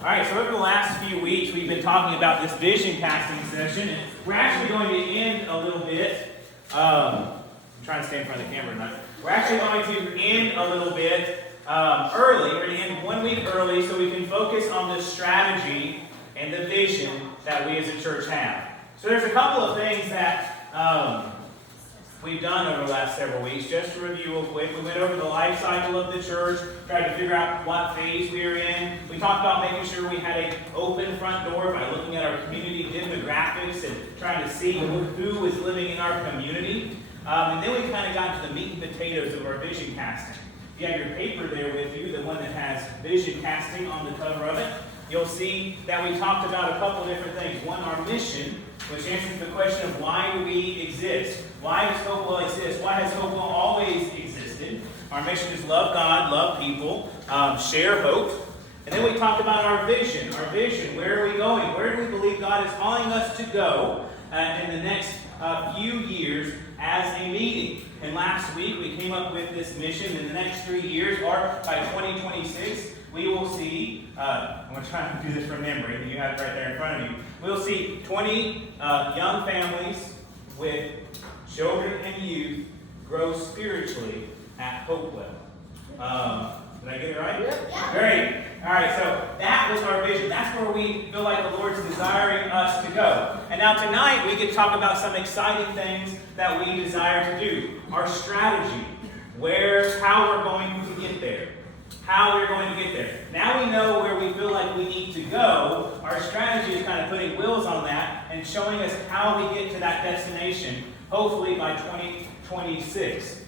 All right, so over the last few weeks, we've been talking about this vision casting session, and we're actually going to end a little bit. I'm trying to stay in front of the camera tonight. We're actually going to end a little bit early. We're going to end 1 week early so we can focus on the strategy and the vision that we as a church have. So there's a couple of things that we've done over the last several weeks. Just to review real quick, we went over the life cycle of the church, tried to figure out what phase we were in. We talked about making sure we had an open front door by looking at our community demographics and trying to see who was living in our community. And then we kind of got to the meat and potatoes of our vision casting. If you have your paper there with you, the one that has vision casting on the cover of it, you'll see that we talked about a couple different things. One, our mission, which answers the question of why do we exist? Why does Hopewell exist? Why has Hopewell always existed? Our mission is love God, love people, share hope. And then we talked about our vision. Our vision, where are we going? Where do we believe God is calling us to go in the next few years as a meeting? And last week we came up with this mission in the next 3 years, or by 2026, we will see, I'm going to try to do this from memory, you have it right there in front of you. We'll see 20 young families with children and youth grow spiritually at Hopewell. Did I get it right? Yeah. Great. All right, so that was our vision. That's where we feel like the Lord's desiring us to go. And now tonight we get to talk about some exciting things that we desire to do. Our strategy, how we're going to get there. How we're going to get there. Now we know where we feel like we need to go. Our strategy is kind of putting wheels on that and showing us how we get to that destination, hopefully by 2026.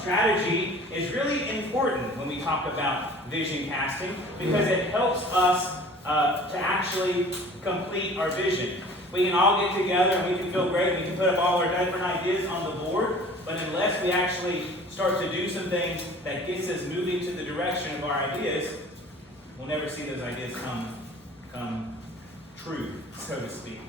Strategy is really important when we talk about vision casting because it helps us to actually complete our vision. We can all get together and we can feel great. We can put up all our different ideas on the board, but unless we actually start to do some things that gets us moving to the direction of our ideas, we'll never see those ideas come true, so to speak.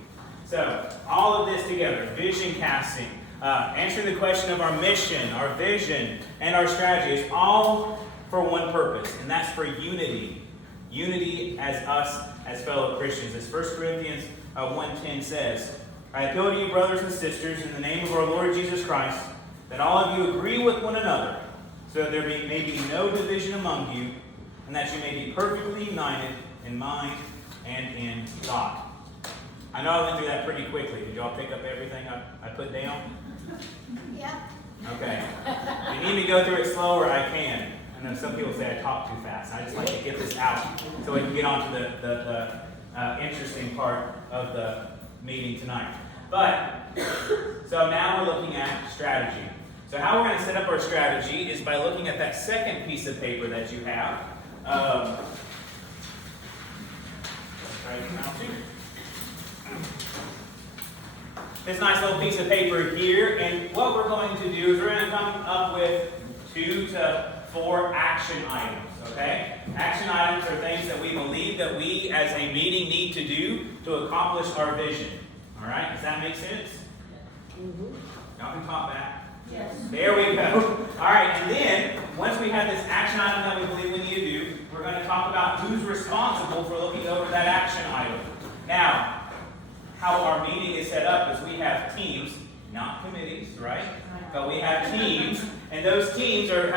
So, all of this together, vision casting, answering the question of our mission, our vision, and our strategy is all for one purpose, and that's for unity. Unity as us, as fellow Christians. As 1 Corinthians 1:10 says, I appeal to you, brothers and sisters, in the name of our Lord Jesus Christ, that all of you agree with one another, so that there may be no division among you, and that you may be perfectly united in mind and in thought. I know I went through that pretty quickly. Did y'all pick up everything I put down? Yeah. Okay. If you need me to go through it slower, I can. I know some people say I talk too fast. I just like to get this out so we can get on to the interesting part of the meeting tonight. So now we're looking at strategy. So how we're going to set up our strategy is by looking at that second piece of paper that you have. This nice little piece of paper here, and what we're going to do is we're going to come up with 2 to 4 action items, okay? Action items are things that we believe that we as a meeting need to do to accomplish our vision. All right? Does that make sense? Y'all can talk back. Yes. There we go. All right, and then once we have this action item that we believe we need to do, we're going to talk about who's responsible for looking over that action item. Now, how our meeting is set up is we have teams, not committees, right? But we have teams, and those teams are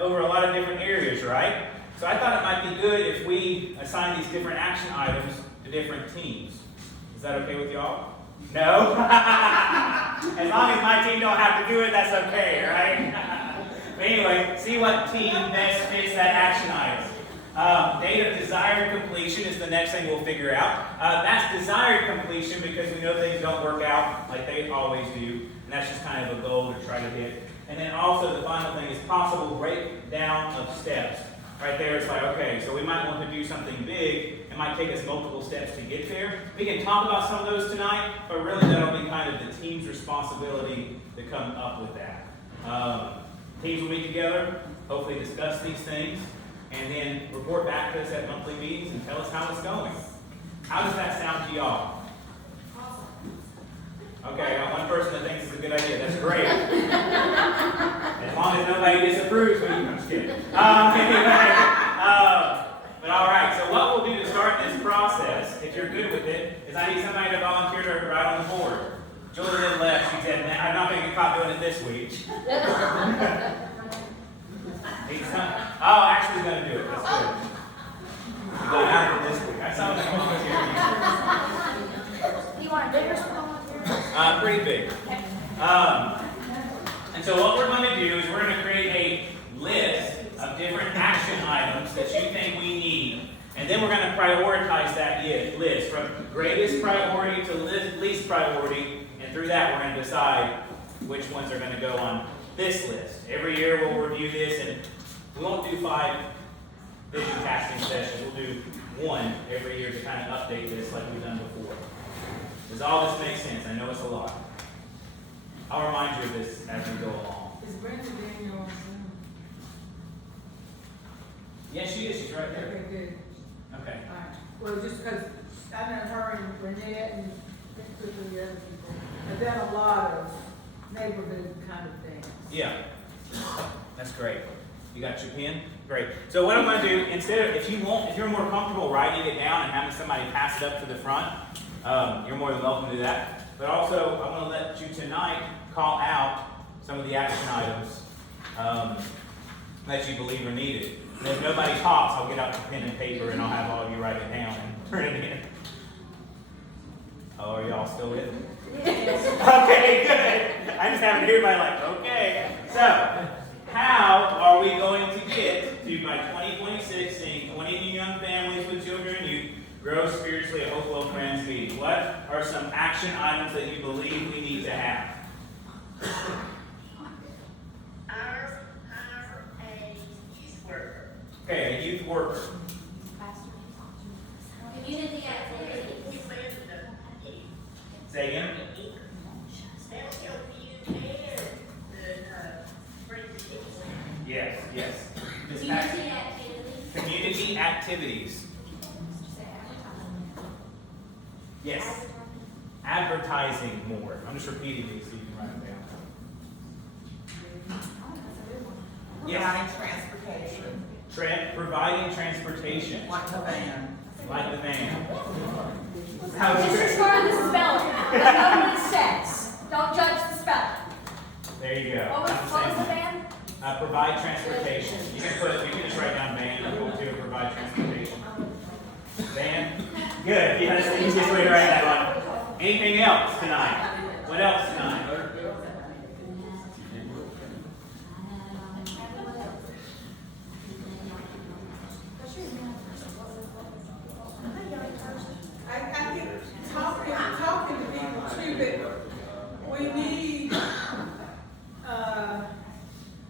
over a lot of different areas, right? So I thought it might be good if we assign these different action items to different teams. Is that okay with y'all? No? As long as my team don't have to do it, that's okay, right? But anyway, see what team best fits that action item. Date of desired completion is the next thing we'll figure out. That's desired completion because we know things don't work out like they always do. And that's just kind of a goal to try to hit. And then also the final thing is possible breakdown of steps. Right there, it's like, okay, so we might want to do something big. It might take us multiple steps to get there. We can talk about some of those tonight, but really that'll be kind of the team's responsibility to come up with that. Teams will meet together, hopefully discuss these things, and then report back to us at monthly meetings and tell us how it's going. How does that sound to y'all? Okay, I got one person that thinks it's a good idea. That's great. As long as nobody disapproves, I'm just kidding. But all right, so what we'll do to start you're good with it, is I need somebody to volunteer to ride on the board. Julie then left. She said, I'm not going to get caught doing it this week. Actually going to do it. That's good. You got out of it this week. I saw that volunteer. You want a bigger volunteer? Pretty big. And so what we're going to do is we're going to create a list of different action items that you think we need. And then we're going to prioritize that list from greatest priority to least priority. And through that, we're going to decide which ones are going to go on this list. Every year we'll review this, and we won't do 5 vision casting sessions. We'll do 1 every year to kind of update this like we've done before. Does all this make sense? I know it's a lot. I'll remind you of this as we go along. Is Brenda being your Zoom? Yes, she is. She's right there. Okay, good. Okay. All right. Well, just because I know her and Renette and particularly the other people have done a lot of neighborhood kind of things. Yeah. That's great. You got your pen? Great. So what I'm going to do, instead of, if you're more comfortable writing it down and having somebody pass it up to the front, you're more than welcome to do that. But also, I'm going to let you tonight call out some of the action items that you believe are needed. And if nobody talks, I'll get out the pen and paper and I'll have all of you write it down and turn it in. Oh, are y'all still with me? Yes. Okay, good. I just haven't heard everybody like, okay. So, how are we going to get to, by 2026, seeing 20 new young families with children and youth grow spiritually at Hopewell Friends meeting? What are some action items that you believe we need to have? Hire a youth worker. Okay, a youth worker. Community activity. Say again? They'll help you and the friends. Yes, yes. Community activity. Community activities. Yes. Advertising more. I'm just repeating these so you can write them down. Yes. Providing transportation. Providing transportation. Like the van. Like the van. Disregard the spelling. Know what it says. Don't judge the spelling. There you go. What was the band? Provide transportation. You can just write down van and we'll do provide transportation. Van? Good. Yeah, that's the easiest way to write that one. Anything else tonight? What else tonight? I think talking to people too, that we need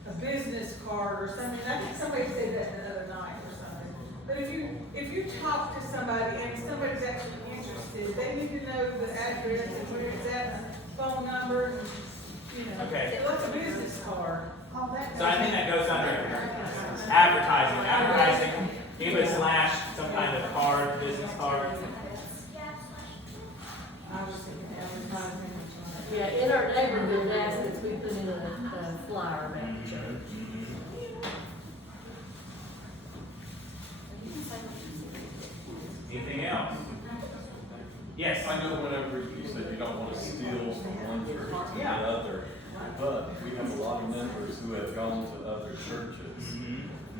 a business card or something. I think somebody said that the other night or something. But if you talk to somebody and somebody's actually interested, they need to know the address and where it's at, and phone number, and, Okay. like a business card. All that. So I think that goes under advertising. Advertising. You put slash some kind of card, business card. I was thinking advertising. Yeah, in our neighborhood assets, we put in a flyer about the church. Anything else? Yes. I know whenever you said you don't want to steal from one church to the other, but we have a lot of members who have gone to other churches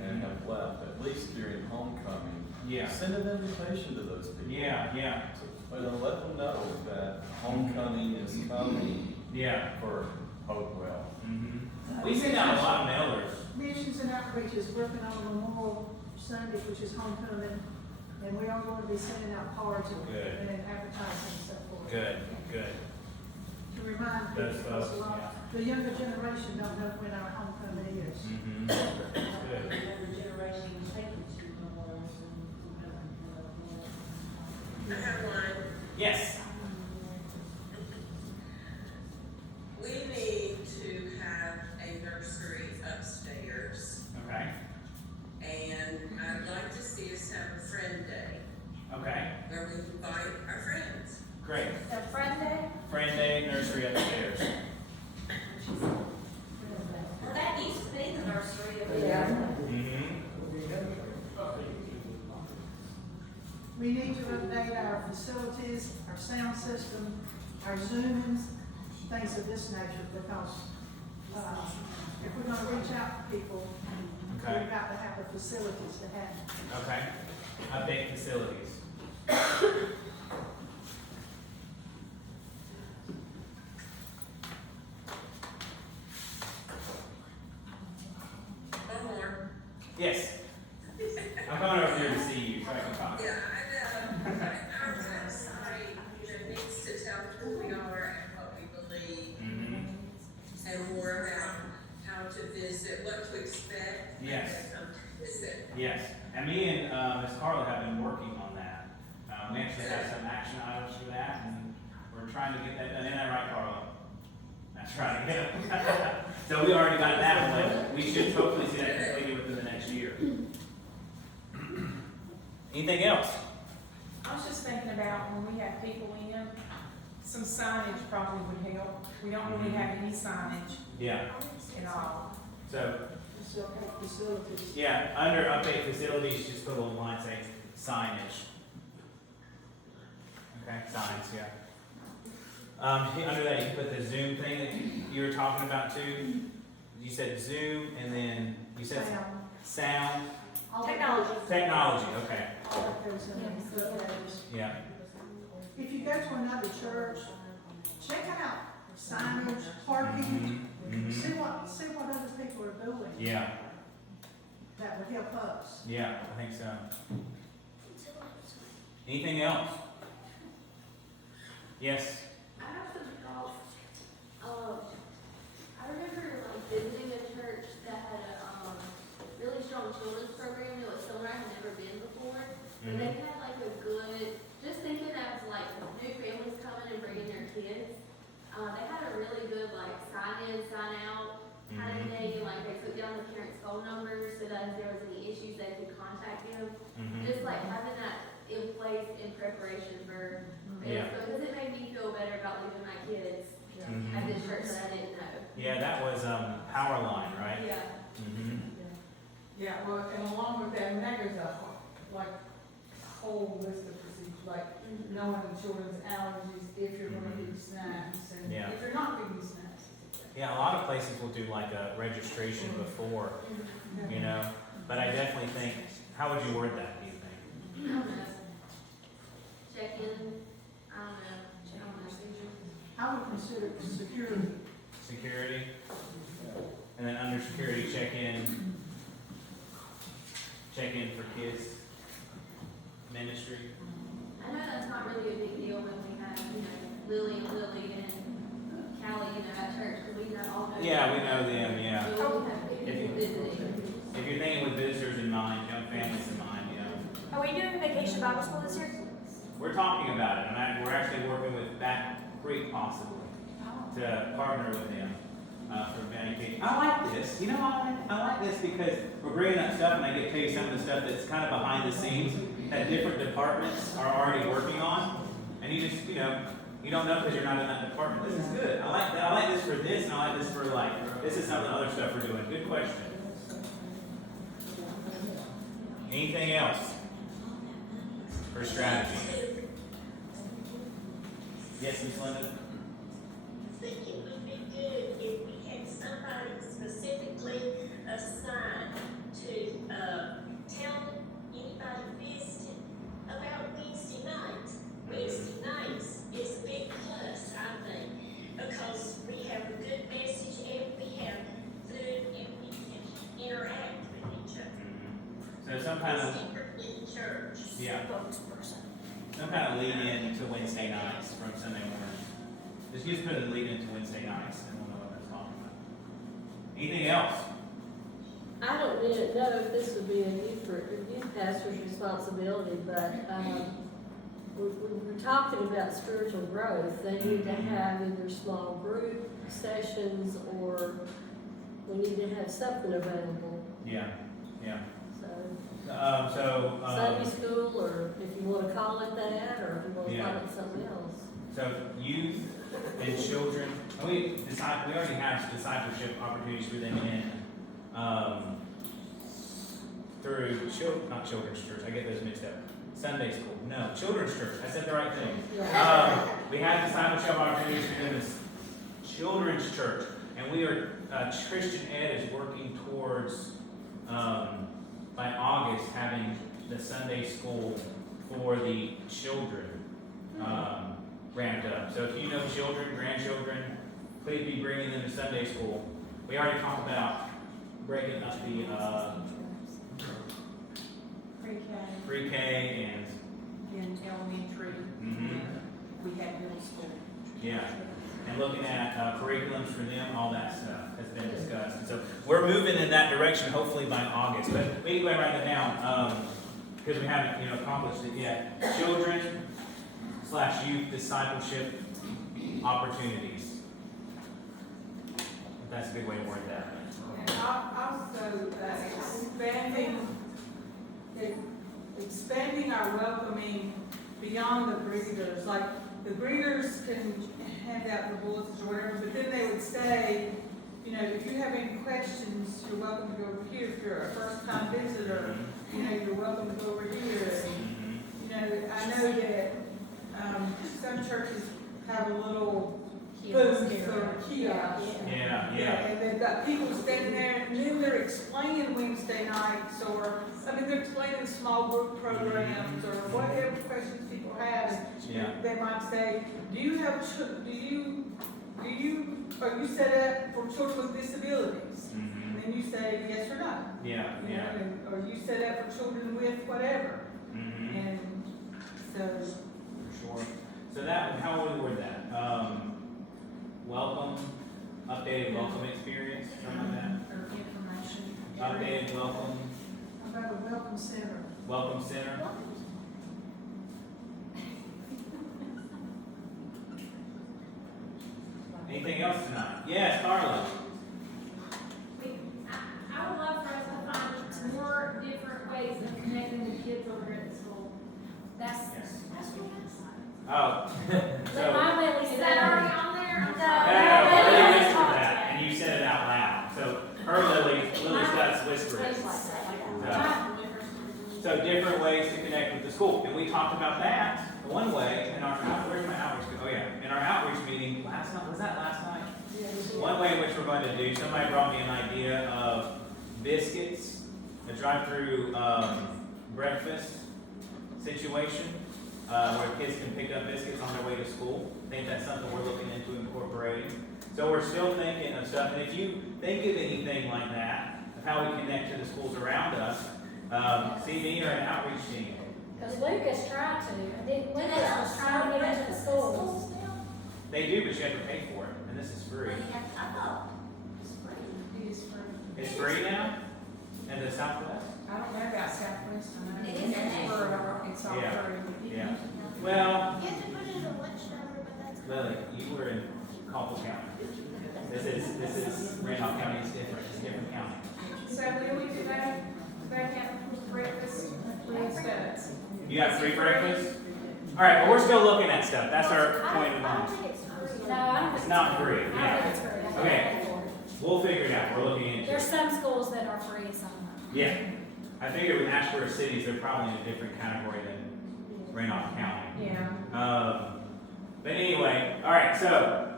and have left, at least during homecoming. Yeah. Send an invitation to those people. Yeah, yeah. But let them know that homecoming is coming Yeah. for Hopewell. We send out a lot of mailers. Missions and Outreach is working on Memorial Sunday, which is homecoming, and we are going to be sending out cards and Good. advertising and so forth. Good, good. To remind people, Those folks, because a lot, the younger generation don't know when our homecoming is. Good. I have one. Yes. We need to have a nursery upstairs, Okay. and I'd like to see us have a friend day Okay. where we invite our friends. Great. The friend day? Friend day, nursery upstairs. Well, that used to be the nursery. Yeah. We need to update our facilities, our sound system, our Zooms, things of this nature, because, if we're gonna reach out to people, Okay. we've got to have the facilities to have it. Okay. Update facilities. One more. Yes. I'm coming over here to see you so I can talk. Yeah, I know. Our website, needs to tell who we are and what we believe, Mm-hmm. and more about how to visit, what to expect. Yes. And come to visit. Yes. And me and Ms. Carla have been working on that. We actually have some action items for that, and we're trying to get that done. Isn't that right, Carla? That's right. Yeah. So we already got that one. We should hopefully see that completed within the next year. Anything else? I was just thinking about when we have people in, some signage probably would help. We don't really have any signage Yeah. at all. So, Facilities. yeah, under update facilities, just put a little line saying signage. Okay, signs, yeah. Under that, you can put the Zoom thing that you were talking about too. You said Zoom, and then you said sound. Technology. Technology, okay, All of those in there. yeah. If you go to another church, check out signage, parking, Mhm. see what other people are doing. Yeah, That would help us. yeah, I think so. Anything else? Yes? I have some thoughts. I remember like visiting a church that had a really strong children's program. It was somewhere I had never been before. But they had like a good, just thinking of like new families coming and bringing their kids. They had a really good like sign in, sign out kind of thing. Like they took down the parents' phone numbers so that if there was any issues they could contact them. Just like having that in place in preparation for Yeah. because it made me feel better about leaving my kids at this church that I didn't know. Yeah, that was Powerline, right? Yeah. Yeah, well, and along with that, and that goes a whole list of procedures, like knowing the children's allergies, if you're gonna feed snacks, and Yeah. if you're not feeding snacks. Yeah, a lot of places will do like a registration before, you know, but I definitely think, how would you word that, do you think? I don't know. Check in. I don't know. Check on procedure. I would consider security. Security, and then under security, check in for kids ministry. I know that's not really a big deal when we have, Lily and Callie, at church, because we all know. Yeah, we know them, yeah. So we have people visiting. If you're thinking with visitors in mind, young families in mind, Are we doing vacation Bible school this year? we're talking about it, and we're actually working with Back Creek possibly to partner with them for vacation. I like this, I like this because we're bringing up stuff, and I get to tell you some of the stuff that's kind of behind the scenes that different departments are already working on, and you just, you don't know because you're not in that department. This is good. I like that. I like this for this, and I like this for this is some of the other stuff we're doing. Good question. Anything else for strategy? Yes, Ms. Linda? I think it would be good if we had somebody specifically assigned to tell anybody visiting about Wednesday nights. Wednesday nights is a big plus, I think, because we have a good message and we have food and we can interact with each other. So some kind of, In church. yeah, some kind of lead in to Wednesday nights from Sunday morning. Just put a lead into Wednesday nights, and we'll know what that's talking about. Anything else? I don't really know if this would be a youth pastor's responsibility, but we're talking about spiritual growth. They need to have either small group sessions or we need to have something available. Yeah, yeah. So Sunday school, or if you want to call it that, or if you want to call it something else. So youth and children, and we already have discipleship opportunities for them in through not children's church. I get those mixed up. Sunday school. No, children's church. I said the right thing. We had discipleship opportunities for them as children's church, and we are Christian Ed is working towards by August having the Sunday school for the children ramped up. So if you know children, grandchildren, please be bringing them to Sunday school. We already talked about breaking up the pre-K and In elementary, we had middle school. yeah, and looking at curriculums for them, all that stuff has been discussed. And so we're moving in that direction, hopefully by August. But we can go ahead and write that down because we haven't accomplished it yet. Children/youth discipleship opportunities. That's a good way to word that. And also expanding our welcoming beyond the greeters. Like the greeters can hand out the bulletins or whatever, but then they would say, if you have any questions, you're welcome to go over here. If you're a first-time visitor, you're welcome to go over here. And, I know that some churches have a little booth or kiosk. Yeah. And they've got people standing there, and then they're explaining Wednesday nights, or, they're explaining small group programs, or whatever questions people have. And they might say, are you set up for children with disabilities? And then you say yes or no. And, or you set up for children with whatever. And so. For sure. So that, how would we word that? Welcome, updated welcome experience, something like that. Or information. Updated welcome. How about a welcome center? Welcome center. Anything else tonight? Yes, Carla. I would love for us to find more different ways of connecting with kids over at the school. That's what Oh. But my Lily, is that already on there? I'm Lily sorry. whispered that, and you said it out loud. So her Lily's guts whispering. So different ways to connect with the school. And we talked about that one way in our, where's my outreach? Oh yeah, in our outreach meeting last night, was that last night? One way in which we're going to do, somebody brought me an idea of biscuits, a drive-through breakfast situation where kids can pick up biscuits on their way to school. I think that's something we're looking into incorporating. So we're still thinking of stuff, and if you think of anything like that, of how we connect to the schools around us, see me or an outreach team. Because Lucas tried to, and then Lucas was trying to get into the schools. They do, but you have to pay for it, and this is free. It is free. It's free now? In the Southwest? I don't know about Southwest, I know. It's all Yeah. free. Yeah. Well, You have to put in a lunch number, but that's. Lily, you were in Coppell County. This is Randolph County, it's different, it's a different county. So Lily, do they have breakfast? Please does. You have free breakfast? All right, but we're still looking at stuff. That's our point of I don't mind. think it's free. No, I don't think It's not free, I don't think yeah. it's free. Okay, we'll figure it out. We're looking into There's it. some schools that are free, some not. Yeah. I figured with Ashford cities, they're probably in a different category than Randolph County. Yeah. But anyway, all right, so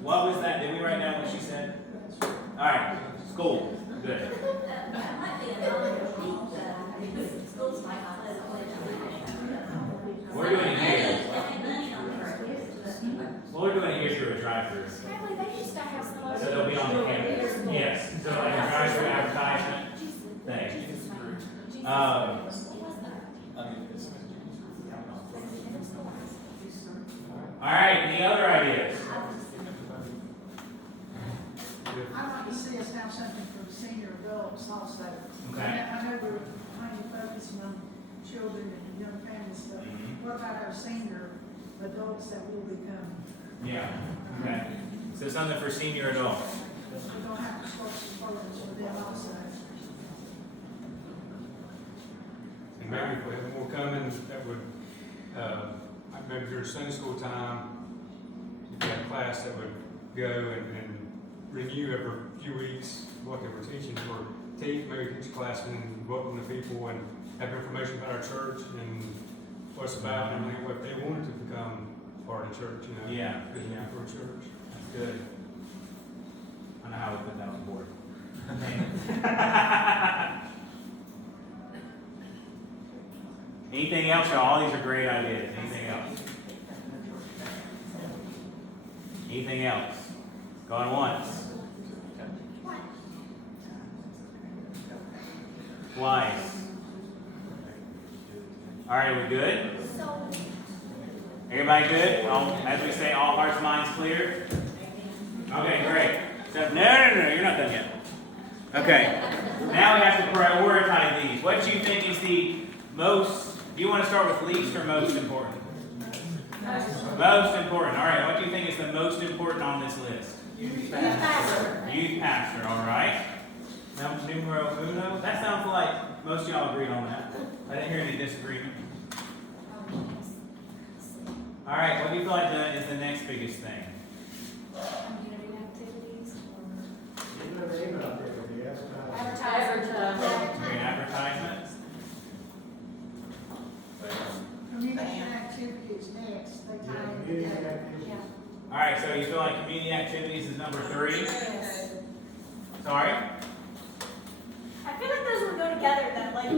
what was that? Did we write down what she said? All right, school, good. We're doing it here. Well, we're doing it here through a drive-through. Apparently, they used to have some of So they'll be on the campus. Yes, so like a drive-through advertisement thing. All right, any other ideas? I'd like to see us have something for the senior adults also. Okay. I know we're mainly focusing on children and young families, but what about our senior adults that will become? Yeah, okay. So something for senior adults. We're gonna have to start some programs for them also. And maybe if we have more coming, that would, maybe during Sunday school time, if you had a class that would go and review every few weeks what they were teaching for maybe teach a class and welcome the people and have information about our church and what it's about and everything, what they wanted to become part of the church, you know. Yeah. Good Yeah. for a church. That's good. I don't know how we put that on the board. Anything else, y'all? All these are great ideas. Anything else? Anything else? Going once. Twice. All right, we good? Everybody good? As we say, all hearts, minds clear? Okay, great. So, no, you're not done yet. Okay, now we have to prioritize these. What do you think is the most, do you want to start with least or most important? Most important. All right, what do you think is the most important on this list? Youth pastor. Youth pastor, all right. Now, numero uno. That sounds like most of y'all agreed on that. I didn't hear any disagreement. All right, what do you feel like is the next biggest thing? Community activities or Doing advertisements? Community activities next, they tie in together. Yeah. All right, so you feel like community activities is number 3? Yes. Sorry? I feel like those would go together though. Like,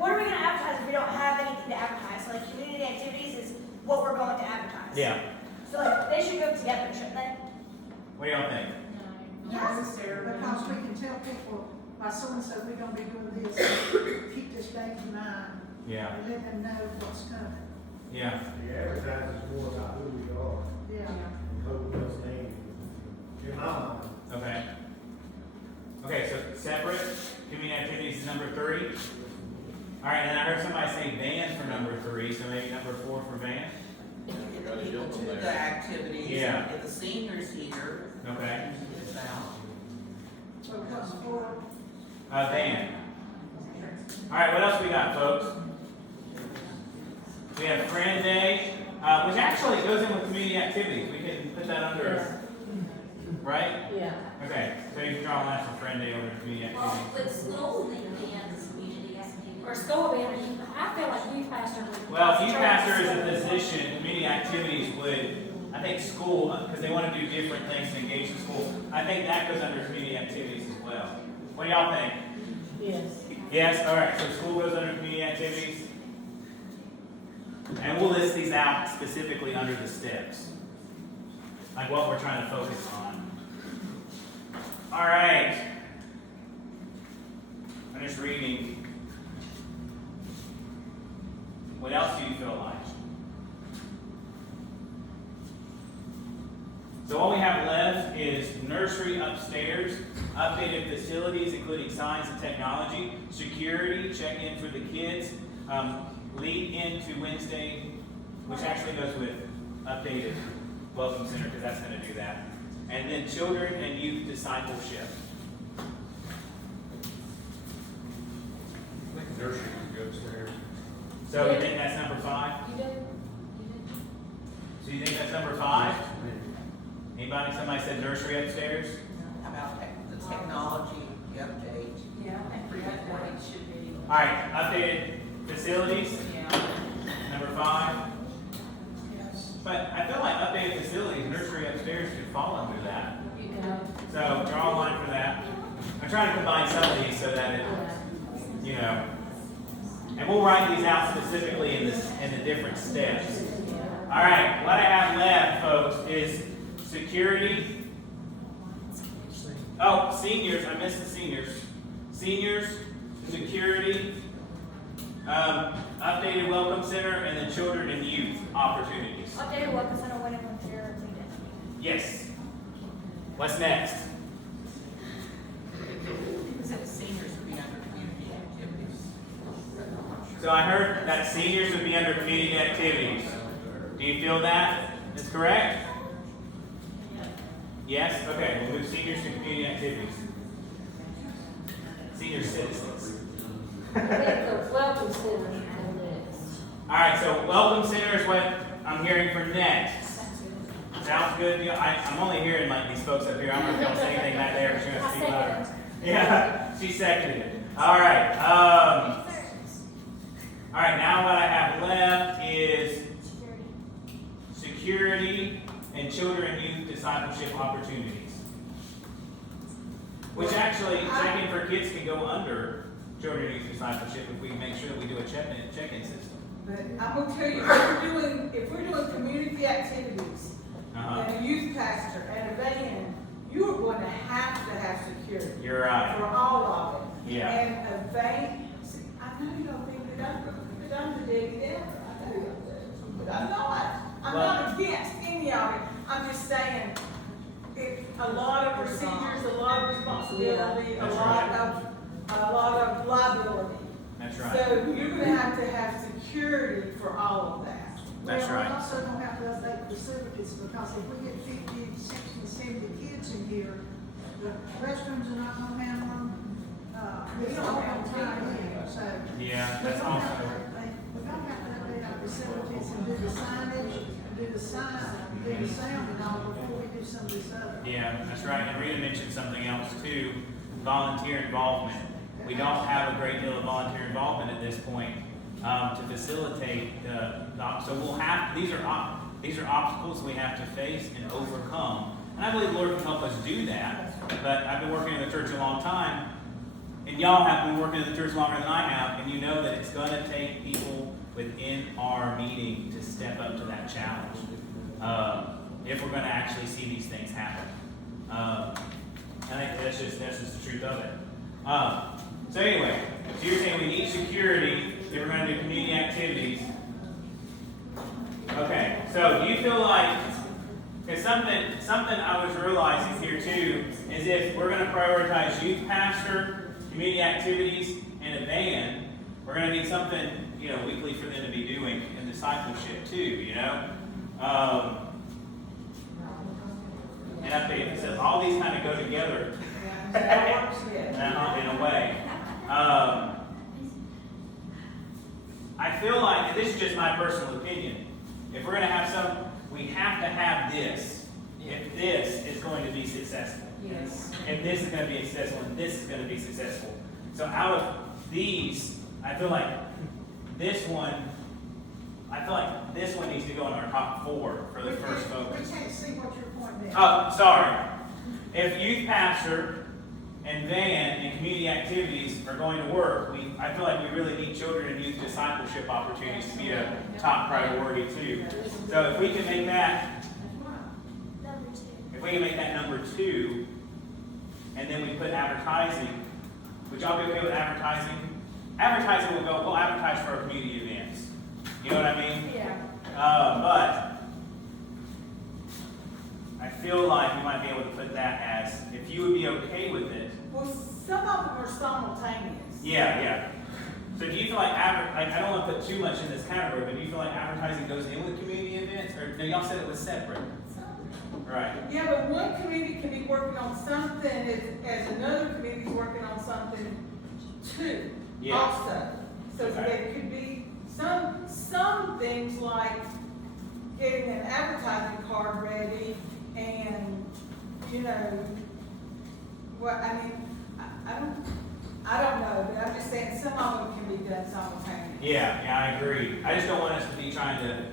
what are we going to advertise if we don't have anything to advertise? So, like, community activities is what we're going to advertise. Yeah. So, like, they should go together, shouldn't they? What do y'all think? Yes, because we can tell people, by so-and-so, we're gonna be doing this, keep this date in mind, Yeah. and let them know what's coming. Yeah. The advertising is more about who we are, Yeah. and Hopewell's name, in my mind. Okay. Okay, so separate community activities is number 3. All right, and I heard somebody say band for number 3, so maybe number 4 for band. Get people to the activities, Yeah. and get the seniors here. Okay. Get it out. So what's for, Band. All right, what else we got, folks? We have Friend Day, which actually goes in with community activities. We can put that under, right? Yeah. Okay, so you can draw a line from Friend Day over to community Well, activities. but school bands, community activities. Or school band. I feel like youth pastor would. Well, youth pastor is a position, community activities would, I think school, because they want to do different things to engage in school. I think that goes under community activities as well. What do y'all think? Yes. Yes, all right, so school goes under community activities. And we'll list these out specifically under the steps, like what we're trying to focus on. All right. I'm just reading. What else do you feel like? So all we have left is nursery upstairs, updated facilities including science and technology, security, check in for the kids, lead into Wednesday, which actually goes with updated welcome center because that's going to do that, and then children and youth discipleship. I think nursery would go upstairs. So you think that's number 5? You do? So you think that's number 5? Anybody? Somebody said nursery upstairs? How about the technology, the update? Yeah, I think that should be. All right, updated facilities, Yeah. number 5. yes. But I feel like updated facilities, nursery upstairs could fall under that. You know. So draw a line for that. I'm trying to combine some of these so that it, you know, and we'll write these out specifically in the different steps. All right, what I have left, folks, is security. Oh, seniors. I missed the seniors. Seniors, security, updated welcome center, and then children and youth opportunities. Updated welcome center when everyone's here. Yes. What's next? Said seniors would be under community activities. So I heard that seniors would be under community activities. Do you feel that is correct? Yes? Okay, we'll move seniors to community activities. Senior citizens. I think the welcome center on the list. Alright, so welcome center is what I'm hearing for next. Sounds good? I'm only hearing like these folks up here. I don't know if y'all say anything back there, but you're going to speak louder. Yeah, she seconded it. All right. All right, now what I have left is security and children and youth discipleship opportunities. Which actually, check-in for kids can go under children and youth discipleship if we make sure that we do a check-in system. But I'm gonna tell you, if we're doing community activities, and a youth pastor and a band, you are going to have security. You're right. For all of it. Yeah. And a band, see, I know you don't think that I'm the Debbie Downer, I know you don't, but I'm not. I'm not against any of it. I'm just saying, it's a lot of procedures, a lot of responsibility, a lot of liability. That's right. So you're gonna have security for all of that. That's Well, right. we also don't have to update facilities, because if we get 50, 60, 70 kids in here, the restrooms are not gonna handle them. We don't have time in, so. Yeah, We that's don't have also. to update, we don't have to update our facilities and do the signage, do the sign, do the sound and all before we do some of this other. Yeah, that's right. And Rita mentioned something else too, volunteer involvement. We don't have a great deal of volunteer involvement at this point to facilitate so we'll have, these are obstacles we have to face and overcome. And I believe the Lord can help us do that. But I've been working in the church a long time, and y'all have been working in the church longer than I have, and you know that it's going to take people within our meeting to step up to that challenge if we're going to actually see these things happen. I think that's just the truth of it. So anyway, so you're saying we need security if we're going to do community activities. Okay, so do you feel like, because something I was realizing here too, is if we're going to prioritize youth pastor, community activities, and a band, we're going to need something, weekly for them to be doing in discipleship too, and update, it says all these kind of go together in a way. I feel like, and this is just my personal opinion, if we're going to have we have to have this. If this is going to be successful. Yes. If this is going to be successful, and this is going to be successful. So out of these, I feel like this one needs to go in our top 4 for the first focus. We can't see what your point is. Oh, sorry. If youth pastor and van and community activities are going to work, I feel like we really need children and youth discipleship opportunities to be a top priority too. So if we can make that number 2, and then we put advertising, would y'all be okay with advertising? Advertising we'll advertise for our community events. You know what I mean? Yeah. But I feel like we might be able to put that as, if you would be okay with it. Well, some of them are simultaneous. Yeah. So do you feel like, I don't want to put too much in this category, but do you feel like advertising goes in with community events? Or no, y'all said it was separate. Right. Yeah, but one committee can be working on something as another committee is working on something too. Yeah. Also. So Okay. there could be some things like getting an advertising card ready and, I don't know, but I'm just saying some of them can be done simultaneously. Yeah, I agree. I just don't want us to be trying to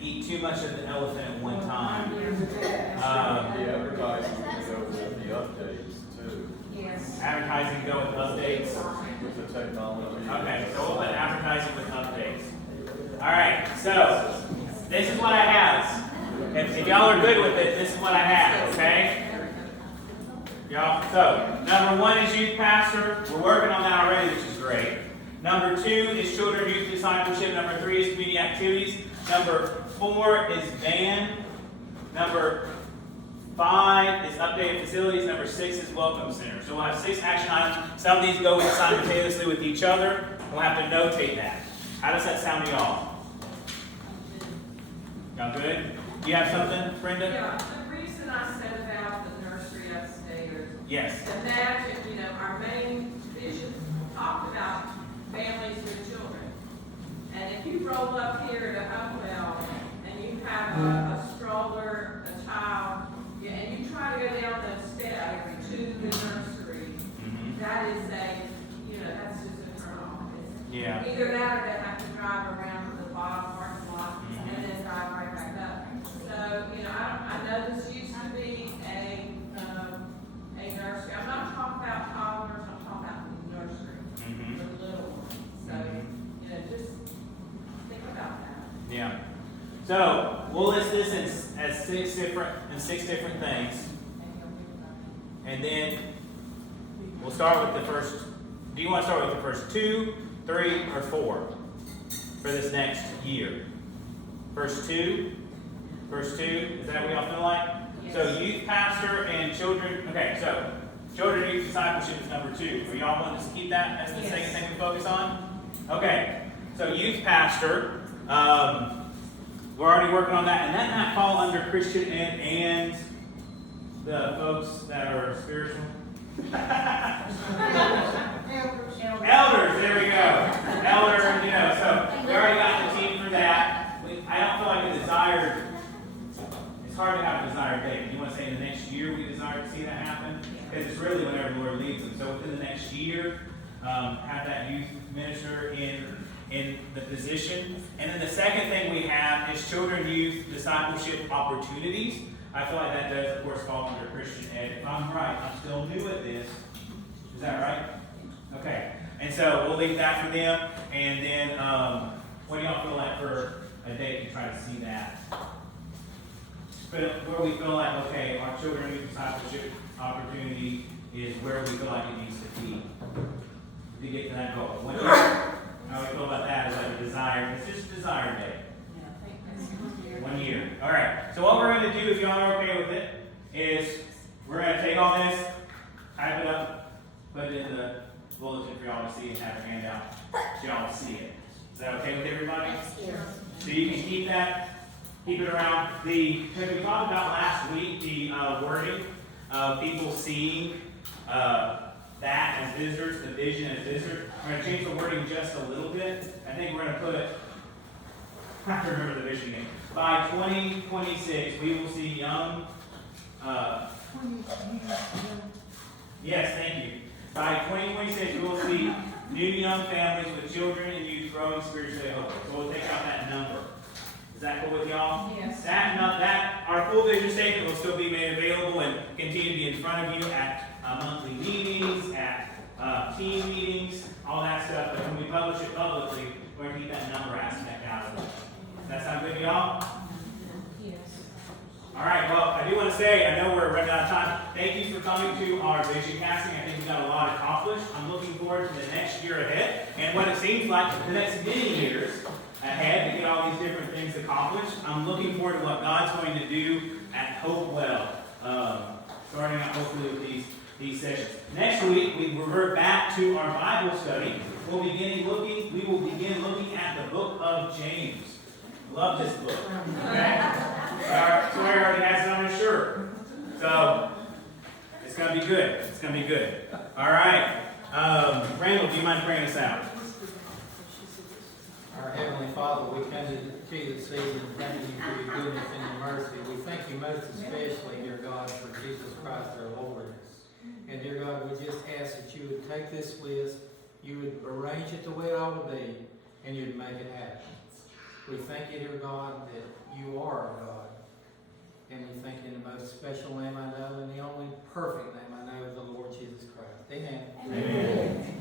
eat too much of the elephant at one time. The advertising can go with the updates too, Yes. Advertising go with updates. with the technology. Okay, so we'll put advertising with updates. All right, so this is what I have. If y'all are good with it, this is what I have, okay? Y'all, so number 1 is youth pastor. We're working on that already, which is great. Number 2 is children youth discipleship. Number 3 is community activities. Number 4 is band. Number 5 is updated facilities. Number 6 is welcome center. So we'll have 6 action items. Some of these go simultaneously with each other. We'll have to notate that. How does that sound to y'all? Y'all good? You have something, Brenda? Yeah, the reason I said about the nursery upstairs, Yes. imagine, our main vision talked about families with children. And if you roll up here to Hopewell and you have a stroller, a child, and you try to go down those steps to the nursery, Yeah. Either that or they have to drive around to the bottom parking lot and then drive right back up. So, you know, I know this used to be a nursery. I'm not talking about toddlers, I'm talking about the nursery, Mhm. for the little ones. So, you know, just think about that. Yeah. So we'll list this as six different things, and then we'll start with the first. Do you want to start with the first 2, 3, or 4 for this next year? First two. Is that what y'all feel like? Yes. So youth pastor and children. Okay. So children youth discipleship is number 2. Are y'all wanting to keep that as the Yes. second thing we focus on? Okay. So youth pastor. We're already working on that, and that might fall under Christian ed and the folks that are spiritual. Elders, there we go. Elder, you know, so we already got the team for that. I don't feel like it's hard to have a desired date. You want to say in the next year we desire to see that happen? Because it's really whenever the Lord leads them. So within the next year, have that youth minister in the position. And then the second thing we have is children youth discipleship opportunities. I feel like that does, of course, fall under Christian ed. If I'm right, I'm still new at this. Is that right? Okay. And so we'll leave that for them. And then, what do y'all feel like for a date to try to see that? But where we feel like, okay, our children youth discipleship opportunity is where we feel like it needs to be to get to that goal. What do how we feel about that is like a desire. It's just a desire date. Yeah, I think that's 1 year. 1 year. All right. So what we're going to do, if y'all are okay with it, is we're going to take all this, type it up, put it in the bulletin for y'all to see and have a handout so y'all see it. Is that okay with everybody? So you can keep that, keep it around. Because we talked about last week the wording of people seeing that as visitors, the vision as visitors. We're going to change the wording just a little bit. I think we're going to put, I have to remember the vision name. By 2026, we will see young, yes, thank you. By 2026, we will see new young families with children and youth growing spiritually at Hopewell. So we'll take out that number. Is that cool with y'all? Yes. That our full vision statement will still be made available and continue to be in front of you at monthly meetings, at team meetings, all that stuff. But when we publish it publicly, we're going to keep that number aspect out of it. Does that sound good to y'all? Yes. All right, well, I do want to say, I know we're running out of time. Thank you for coming to our vision casting. I think we got a lot accomplished. I'm looking forward to the next year ahead and what it seems like the next many years ahead to get all these different things accomplished. I'm looking forward to what God's going to do at Hopewell, starting out hopefully with these sessions. Next week, we revert back to our Bible study. We will begin looking at the book of James. Love this book. Okay? Our story already has it on his shirt. So, it's going to be good. It's going to be good. All right. Randall, do you mind praying us out? Our Heavenly Father, we come to you this evening thanking you for your goodness and your mercy. We thank you most especially, dear God, for Jesus Christ our Lord. And dear God, we just ask that you would take this list, you would arrange it the way it ought to be, and you'd make it happen. We thank you, dear God, that you are our God. And we thank you in the most special name I know, and the only perfect name I know, is the Lord Jesus Christ. Amen. Amen.